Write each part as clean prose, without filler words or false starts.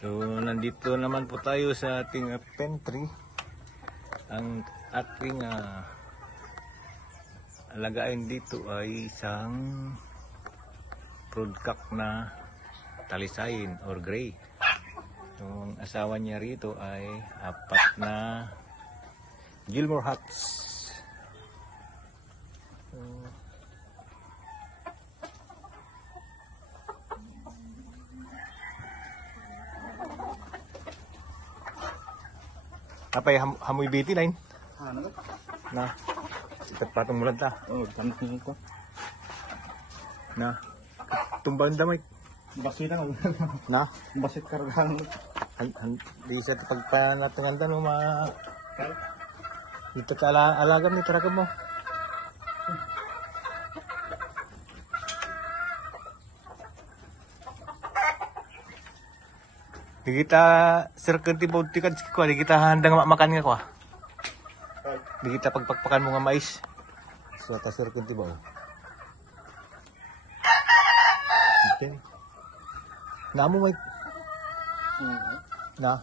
So, nandito naman po tayo sa ating pantry. Ang ating alagain dito ay isang broodcock na talisayin or gray. Yung asawa niya rito ay 4 na Gilmore Hats. Apay hamoy biti lain. Ano? Na. Ikat patong mulad ta. Oh, tanong ko. Na. Tumbang damay. Basit na. Na. Basit kargaan. Di sa pagpanatangan no ma. Dito ka alagam ni taragam mo. Di kita circle ti bawd ti kads ko, di kita handang makan nga ko. Di kita pagpakpakan mo nga mais. So ta circle ti bawd. Okay. Namo may na.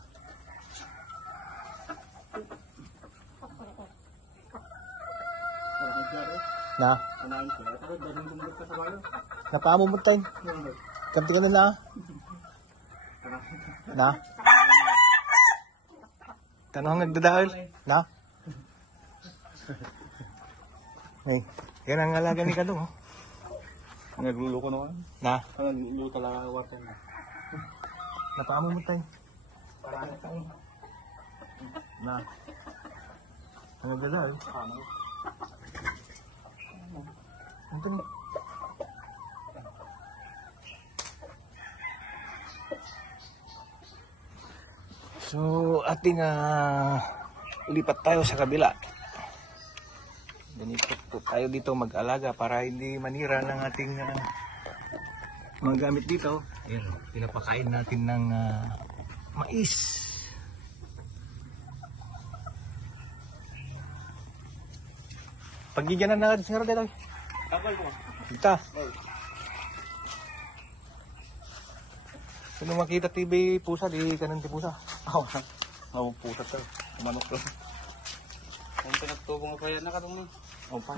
Na. Napaamo mo tayo. Kanti ka na. Na. Tanong nagdadahil. Na. Hey, yan ang alaga ni Kadong. Oh. Nagluluko naman. Na. Nagluluko talaga water na. Napaamo mo tayo. Parang tayo. Na. Ang nagdadahil. Ano? Ang tanong. So, ating lipat tayo sa kabila. Ganito po tayo dito mag-alaga para hindi manira ng ating mga gamit dito. Ayan, pinapakain natin ng mais. Pagigyan na natin sa dito. Tapal ko. Dito. Sino makita TV pusa, di kanan ti pusa. Ako pusa to. Manok to. Kung pinagtubong pa yan nakatong. Opa.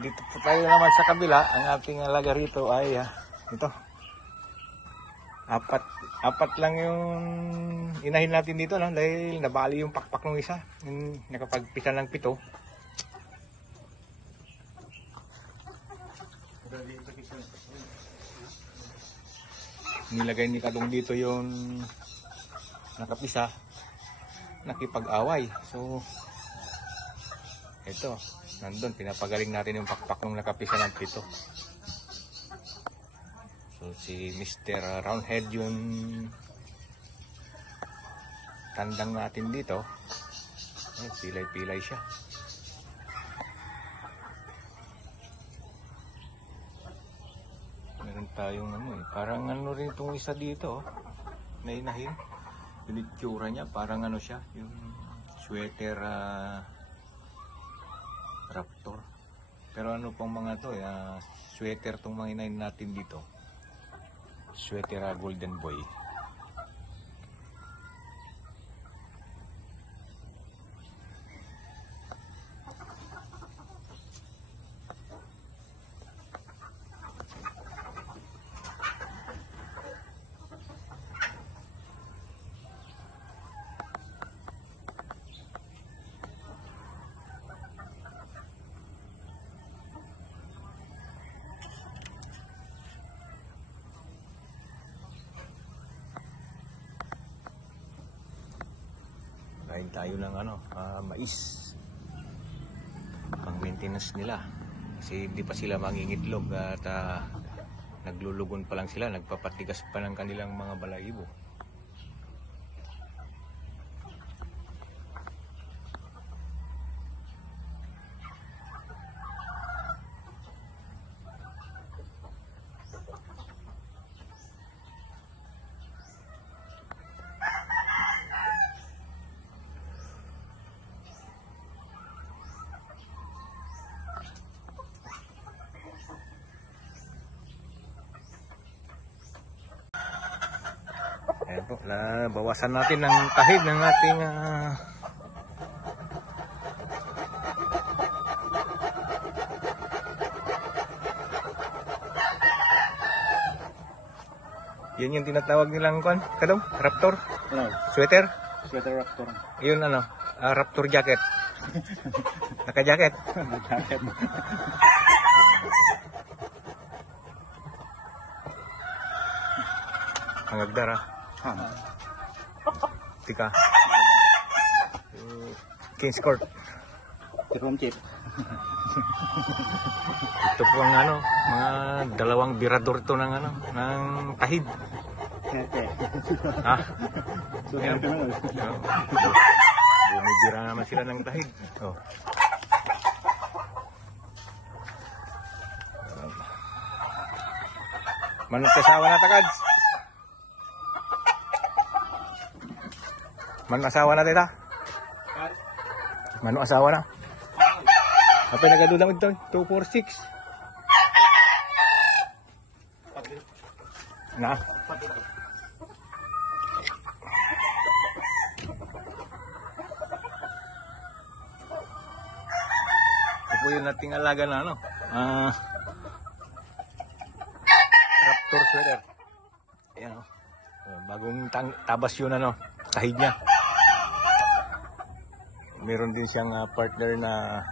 Dito po tayo naman sa kabila. Ang ating alaga rito ay ito. Apat lang yung inahin natin dito no? Dahil nabali yung pakpak ng isa. Nakapagpisa ng 7. Nilagay ni Kadong dito yung nakapisa, nakipag-away. So, ito, nandun, pinapagaling natin yung pakpak ng nakapisa ng 7. So, si Mr. Roundhead yung tandang natin dito. Pilay-pilay siya. Meron tayong parang rin itong isa dito, na inahin. Yung itsura niya, parang siya, yung sweater raptor. Pero pang mga to, sweater tong mga inahin natin dito. Sweater golden boy. Kain tayo ng mais. Pang maintenance nila. Kasi hindi pa sila mangingitlog at naglulugon pa lang sila, nagpapatigas pa ng kanilang mga balahibo. Ayan po, bawasan natin ng tahid ng ating yun yung tinatawag nilang kadong? Raptor? Ano? Sweater? Sweater raptor. Yun Raptor jacket. Naka-jacket. Jacket. Ang agdara. Tika. King's Court. Tipong chip. Ito po ang mga dalawang birador to ng ng tahid. Ah. Ayan. Bumibira naman sila ng tahid. Oh. Manong kasawa na tagads. Manong asawa na tita. Manong asawa na. Apa nagadulang ito? 246. Na. Ito po yung nating alaga na Raptor sweater. Ayan bagong tabas yun tahid niya. Meron din siyang partner na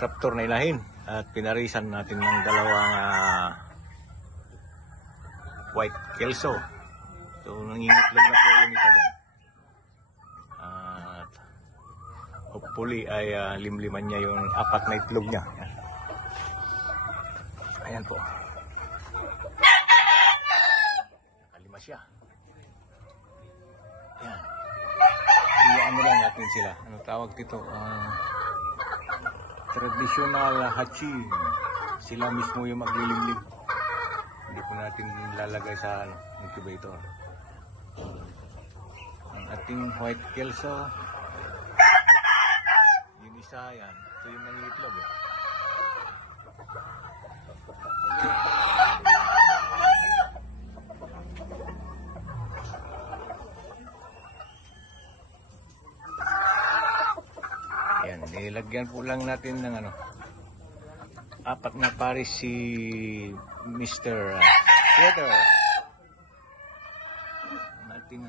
Raptor na inahin at pinarisan natin ng dalawang white kelso. So nangingitlog na po yung isa dyan. At hopefully ay limliman niya yung 4 na itlog niya. Ayan po. Kalima siya. Ayan. Iyaan lang natin sila. Ano tawag dito? Traditional hatching. Sila mismo yung maglilimlim. Hindi po natin lalagay sa incubator. Ang ating white kelso. Yung isa yan. Ito yung nangitlog Ayan, nilagyan po lang natin ng 4 na pares si Mr. Theater. Nating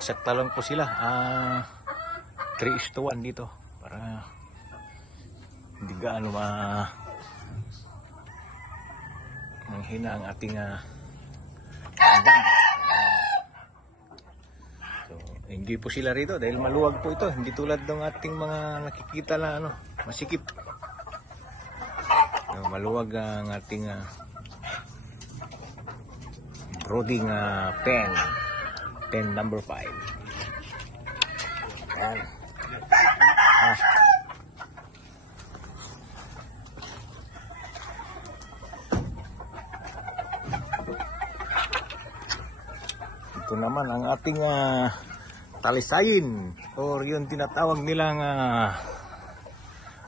sakta lang po sila. 3:1 dito para hindi gaano manghina ang ating andang. So, hindi po sila rito dahil maluwag po ito, hindi tulad ng ating mga nakikita na masikip. So, maluwag ang ating brooding pen number 5. Ayan. Ito naman ang ating talisayin or yung tinatawag nilang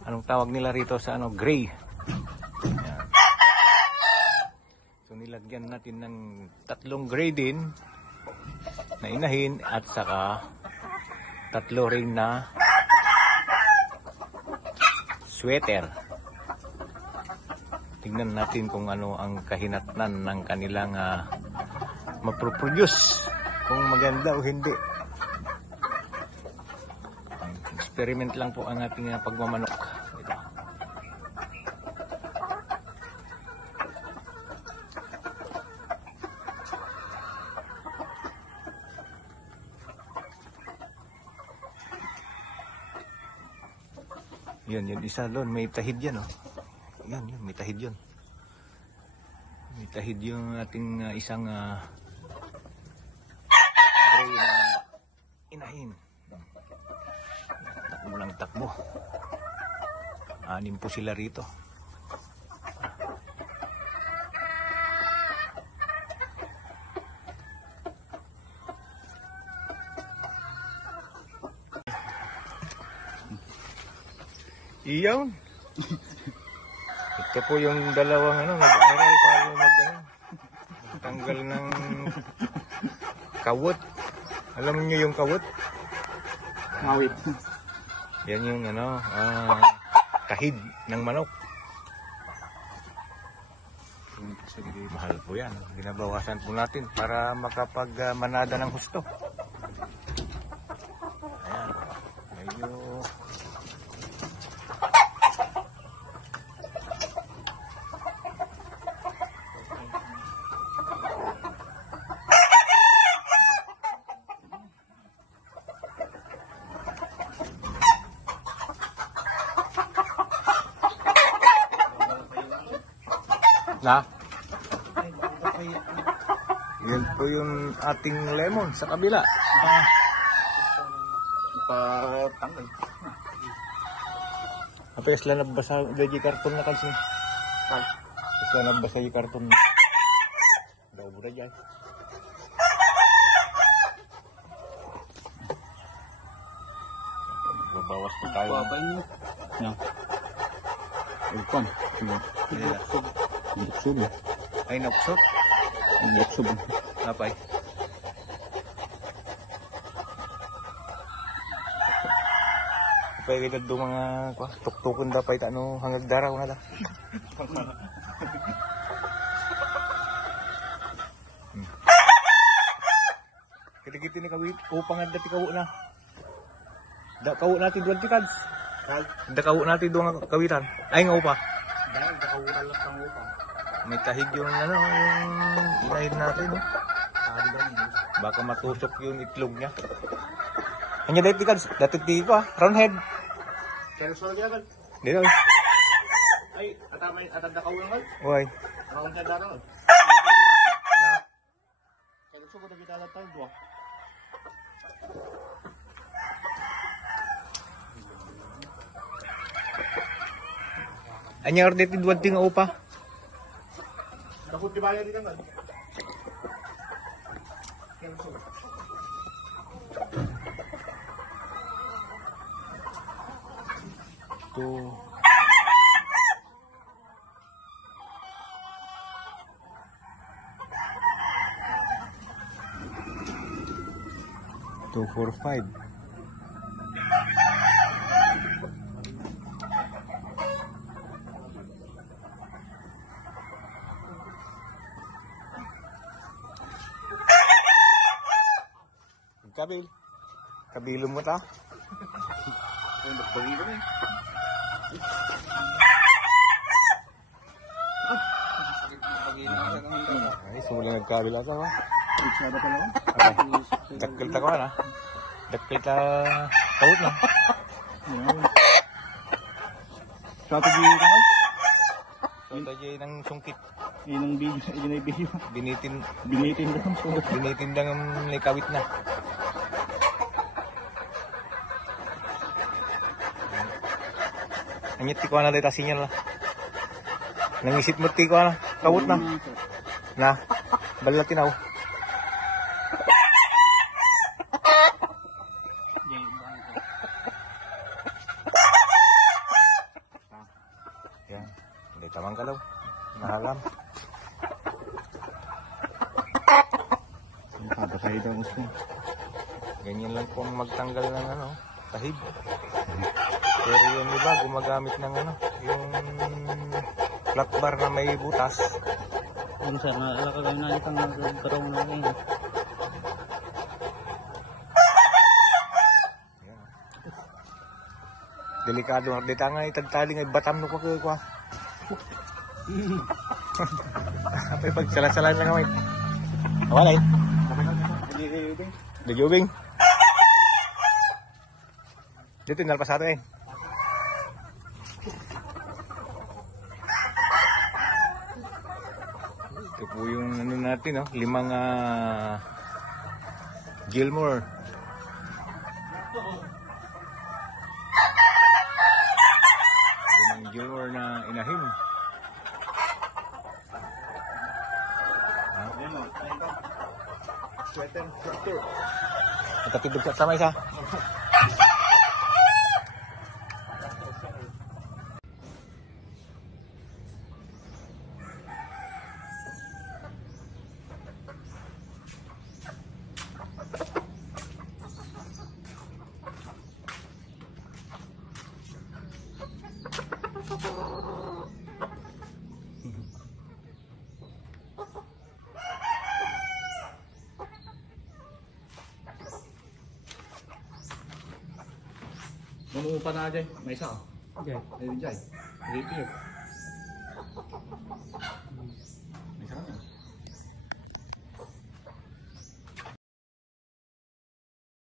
anong tawag nila rito sa gray. Ayan. So nilagyan natin ng 3 gray din na inahin at saka 3 ring na sweater. Tingnan natin kung ano ang kahinatnan ng kanilang maproproduce, kung maganda o hindi. Experiment lang po ang ating pagmamanok. Ito. Yun isa doon, may tahid yan Yun, may tahid yun. May tahid yung ating isang gray na inahin. Takbo lang takbo. 6 po sila rito. Iyon. Ito po yung dalawang nag-aral para tanggal ng kawot. Alam niyo yung kawot? Ngawit. Yan yung kahid ng manok. Mahal po yan. Binabawasan po natin para makapag-manada ng husto. Ayan. Medyo... Na? Yan po yung ating lemon sa kabila. Patanggal. Apa isla nabasa gaji karton na kansi. Isla nabasa yung karton. Daw mo na dyan. Babawas po tayo. Babay niyo. Yan. Ilpan. Naksub. Ay, naksot. Naksub. Napay. Pwede ka doon mga tuktukon dapat hangag daraw na da. Kita-kita ni kawit upang ang dati kawo na. Da kawo natin doon tikads. Da kawo natin doon kawitan. Ay nga upa. Dahil nakawuran lang kang upang. May kahig yung yung inahin natin. Baka matusok yung itlog niya. Hanya dahil tikads. Dati tiko round head. Kaya sa lagi agad. Di daw. Ay, atad na kawuran agad. Uy. Round head daraw. Na? Kaya gusto ko na kita lang tayo. Anya ordet duwag ting upa. Dakot di bayar din agad. To 245. Kabil. Kabilo mo ta. Ay, nagpagi ka na eh. Ay, sumula nagkabil ata ba? Magsada pa lang. Dakil ta ko na. Dakil ta kawit na. Strategy ka man? So, tayo ng sungkit. Yun ang video. Yun ang video. Binitin lang po. Binitin lang ang likawit na. Anyit ti ko na dito sinyal na. Nangisip mo ti ko na. Kawut na. Na. Bala tinaw. Yan. Hindi tamang ka daw. Nahalam. Nakabasay daw gusto. Ganyan lang po ang magtanggal ng tahib. Pero yung iba gumagamit ng yung flat bar na may butas. Ano sir, naalala ka ganyan natin ang nagkaroon na ngayon. Delikado nga dito nga itagtali nga batam no ko ko. Apay pag salan-salan lang kamay. Awalay. Dijubing. Dito nalpasado eh. Ito po yung natin, limang Gilmore. Limang Gilmore na inahin. Sweater, tractor. Nakatidog sa tamay sa. Manuha pa na dyan. May isa. Okay. Ayun dyan. Repeat.